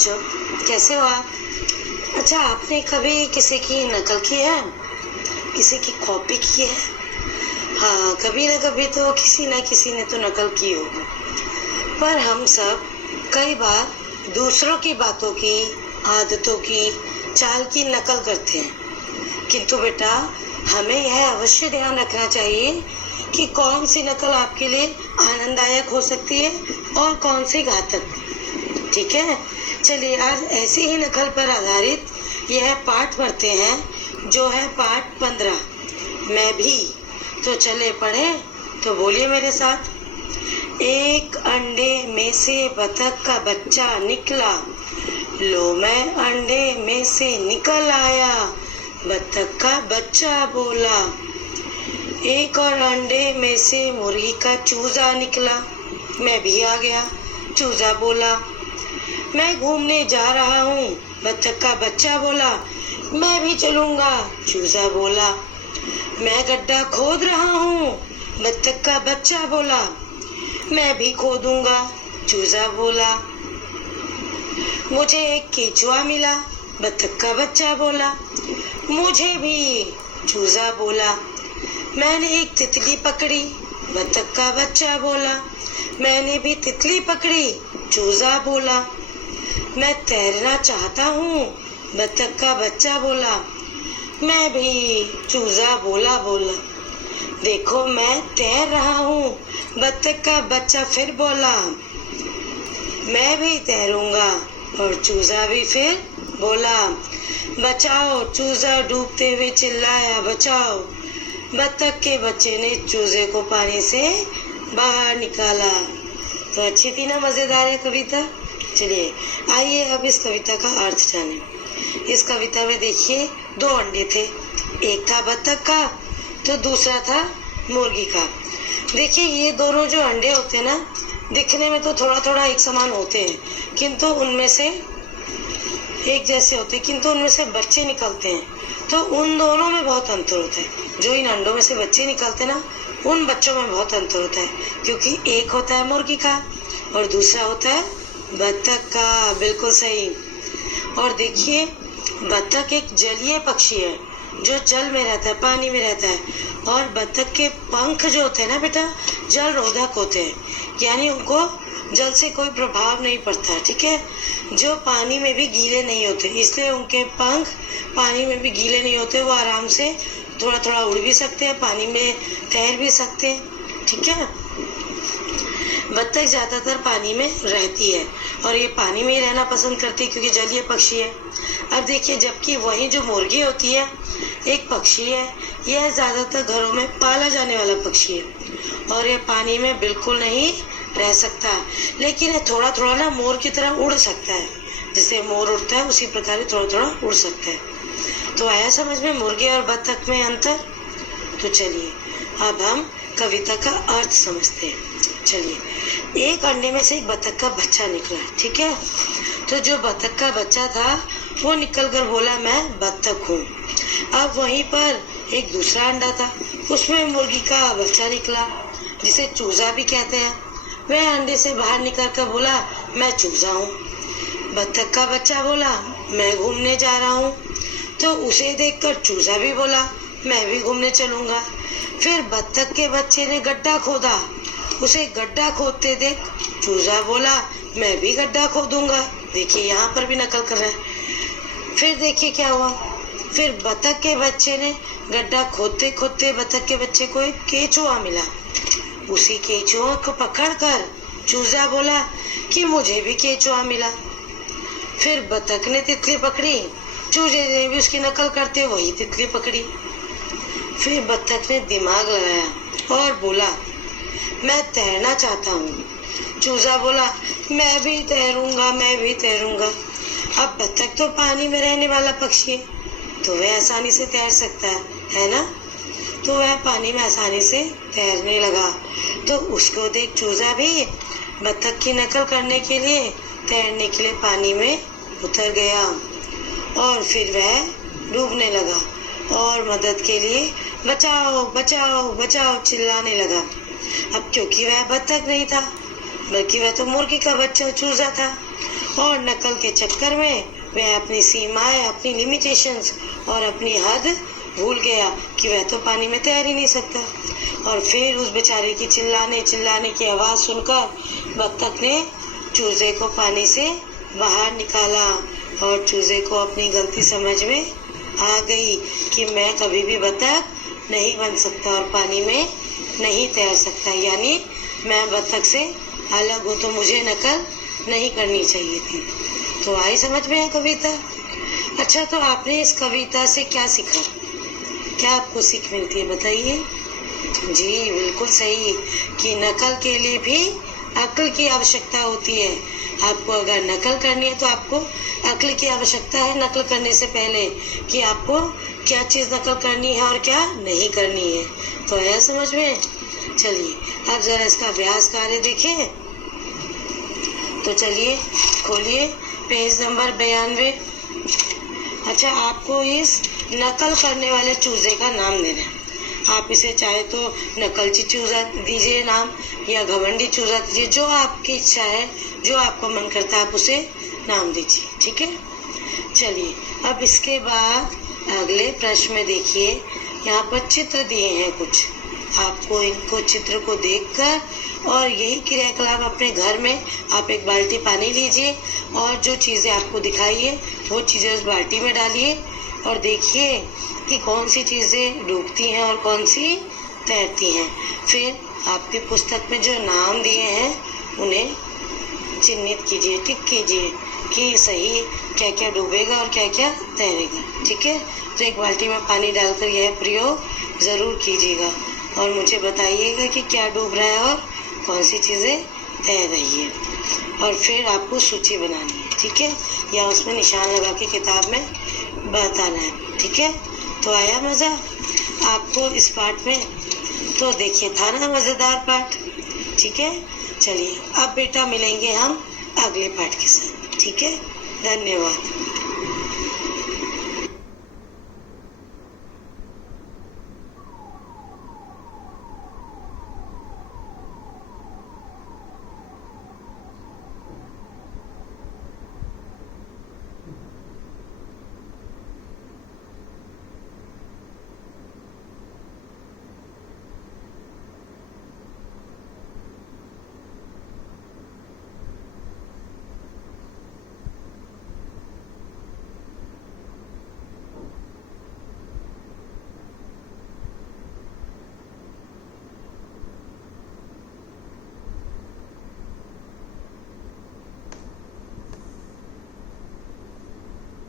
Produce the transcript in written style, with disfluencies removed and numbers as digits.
बच्चों, कैसे हो आप? अच्छा, आपने कभी किसी की नकल की है? किसी की कॉपी की है? हाँ, कभी ना कभी तो किसी न किसी ने तो नकल की होगी। पर हम सब कई बार दूसरों की बातों की, आदतों की, चाल की नकल करते हैं। किंतु बेटा, हमें यह अवश्य ध्यान रखना चाहिए कि कौन सी नकल आपके लिए आनंददायक हो सकती है और कौन सी घातक। ठीक है, चलिए आज ऐसी ही नकल पर आधारित यह पाठ पढ़ते हैं, जो है पाठ 15, मैं भी। तो चले पढ़े, तो बोलिए मेरे साथ। एक अंडे में से बतख का बच्चा निकला, लो मैं अंडे में से निकल आया, बतख का बच्चा बोला। एक और अंडे में से मुर्गी का चूजा निकला, मैं भी आ गया, चूजा बोला। मैं घूमने जा रहा हूँ, बतख का बच्चा बोला, मैं भी चलूंगा, चूजा बोला। मैं गड्ढा खोद रहा हूँ, बतख का बच्चा बोला, मैं भी खोदूंगा, चूजा बोला। मुझे एक केचुआ मिला, बतख का बच्चा बोला, मुझे भी, चूजा बोला। मैंने एक तितली पकड़ी, बतख का बच्चा बोला, मैंने भी तितली पकड़ी, चूजा बोला। मैं तैरना चाहता हूँ, बतख का बच्चा बोला, मैं भी, चूजा बोला। देखो मैं तैर रहा हूँ, बतख का बच्चा फिर बोला, मैं भी तैरूंगा, और चूजा भी फिर बोला। बचाओ, चूजा डूबते हुए चिल्लाया, बचाओ। बतख के बच्चे ने चूजे को पानी से बाहर निकाला। तो अच्छी थी ना, मजेदार है कविता। चलिए आइए अब इस कविता का अर्थ जाने। इस कविता में देखिए 2 अंडे थे, एक था बतख का तो दूसरा था मुर्गी का। देखिए ये दोनों जो अंडे होते हैं ना, दिखने में तो थोड़ा थोड़ा एक समान होते हैं, किंतु उनमें से एक जैसे होते हैं, किंतु उनमें से बच्चे निकलते हैं तो उन दोनों में बहुत अंतर होता है। जो इन अंडों में से बच्चे निकलते हैं ना, उन बच्चों में बहुत अंतर होता है, क्योंकि एक होता है मुर्गी का और दूसरा होता है बतख का। बिल्कुल सही। और देखिए बतख एक जलीय पक्षी है जो जल में रहता है, पानी में रहता है, और बतख के पंख जो होते हैं ना बेटा, जल रोधक होते हैं, यानी उनको जल से कोई प्रभाव नहीं पड़ता। ठीक है, जो पानी में भी गीले नहीं होते, इसलिए उनके पंख पानी में भी गीले नहीं होते, वो आराम से थोड़ा थोड़ा उड़ भी सकते हैं, पानी में तैर भी सकते हैं। ठीक है, बतख ज्यादातर पानी में रहती है और ये पानी में ही रहना पसंद करती है क्योंकि जलीय पक्षी है। अब देखिए, जबकि वही जो मुर्गी होती है एक पक्षी है, यह ज्यादातर घरों में पाला जाने वाला पक्षी है और ये पानी में बिल्कुल नहीं रह सकता, लेकिन ये थोड़ा थोड़ा ना मोर की तरह उड़ सकता है। जैसे मोर उड़ता है उसी प्रकार थोड़ा थोड़ा उड़ सकता है। तो आया समझ में मुर्गी और बतख में अंतर? तो चलिए अब हम कविता का अर्थ समझते हैं। चलिए, एक अंडे में से एक बतख का बच्चा निकला। ठीक है, तो जो बतख का बच्चा था वो निकल कर बोला, मैं बतख हूँ। अब वहीं पर एक दूसरा अंडा था, उसमें मुर्गी का बच्चा निकला, जिसे चूजा भी कहते हैं। वह अंडे से बाहर निकल कर बोला, मैं चूजा हूँ। बतख का बच्चा बोला, मैं घूमने जा रहा हूँ। तो उसे देखकर चूजा भी बोला, मैं भी घूमने चलूंगा। फिर बतख के बच्चे ने गड्ढा खोदा, उसे गड्ढा खोदते देख चूजा बोला, मैं भी गड्ढा खोदूंगा। देखिए यहाँ पर भी नकल कर रहा है। फिर देखिए क्या हुआ, फिर बतख के बच्चे ने गड्ढा खोदते खोदते बतख के बच्चे को एक केचुआ मिला। उसी केचुआ को पकड़कर चूजा बोला कि मुझे भी केचुआ मिला। फिर बतख ने तितली पकड़ी, चूजे ने भी उसकी नकल करते वही तितली पकड़ी। फिर बतख ने दिमाग लगाया और बोला, मैं तैरना चाहता हूँ। चूजा बोला, मैं भी तैरूंगा। अब बतख तो पानी में रहने वाला पक्षी है, तो वह आसानी से तैर सकता है ना? तो वह पानी में आसानी से तैरने लगा। तो उसको देख चूजा भी बतख की नकल करने के लिए तैरने के लिए पानी में उतर गया और फिर वह डूबने लगा और मदद के लिए बचाओ बचाओ बचाओ चिल्लाने लगा। अब क्योंकि वह बतख नहीं था बल्कि वह तो मुर्गी का बच्चा चूजा था, और नकल के चक्कर में वह अपनी सीमाएं, अपनी लिमिटेशंस और अपनी हद भूल गया कि वह तो पानी में तैर ही नहीं सकता। और फिर उस बेचारे की चिल्लाने की आवाज़ सुनकर बत्तख ने चूजे को पानी से बाहर निकाला और चूजे को अपनी गलती समझ में आ गई कि मैं कभी भी बत्तख नहीं बन सकता और पानी में नहीं तैर सकता, यानी मैं बत्तख से अलग हूँ, तो मुझे नकल नहीं करनी चाहिए थी। तो आई समझ में है कविता। अच्छा, तो आपने इस कविता से क्या सीखा, क्या आपको सीख मिलती है बताइए। जी बिल्कुल सही कि नकल के लिए भी अक्ल की आवश्यकता होती है। आपको अगर नकल करनी है तो आपको अक्ल की आवश्यकता है नकल करने से पहले, कि आपको क्या चीज़ नकल करनी है और क्या नहीं करनी है। तो आया समझ में। चलिए अब जरा इसका अभ्यास कार्य देखिए। तो चलिए खोलिए पेज नंबर 92। अच्छा, आपको इस नकल करने वाले चूजे का नाम देना है। आप इसे चाहे तो नकलची चूजा दीजिए नाम, या घमंडी चूजा दीजिए, जो आपकी इच्छा है, जो आपका मन करता है आप उसे नाम दीजिए, ठीक है। चलिए अब इसके बाद अगले प्रश्न में देखिए, यहाँ पर चित्र दिए हैं कुछ। आपको इनको चित्र को देखकर और यही क्रियाकलाप अपने घर में आप एक बाल्टी पानी लीजिए और जो चीज़ें आपको दिखाई है वो चीज़ें उस बाल्टी में डालिए और देखिए कि कौन सी चीज़ें डूबती हैं और कौन सी तैरती हैं। फिर आपकी पुस्तक में जो नाम दिए हैं उन्हें चिन्हित कीजिए, टिक कीजिए कि सही क्या क्या डूबेगा और क्या क्या तैरेगा, ठीक है। तो एक बाल्टी में पानी डालकर यह प्रयोग ज़रूर कीजिएगा और मुझे बताइएगा कि क्या डूब रहा है और कौन सी चीज़ें तैर रही है। और फिर आपको सूची बनानी है, ठीक है, या उसमें निशान लगा के किताब में बताना है, ठीक है। तो आया मज़ा आपको इस पाठ में। तो देखिए था ना मज़ेदार पाठ, ठीक है। चलिए अब बेटा मिलेंगे हम अगले पाठ के साथ, ठीक है। धन्यवाद।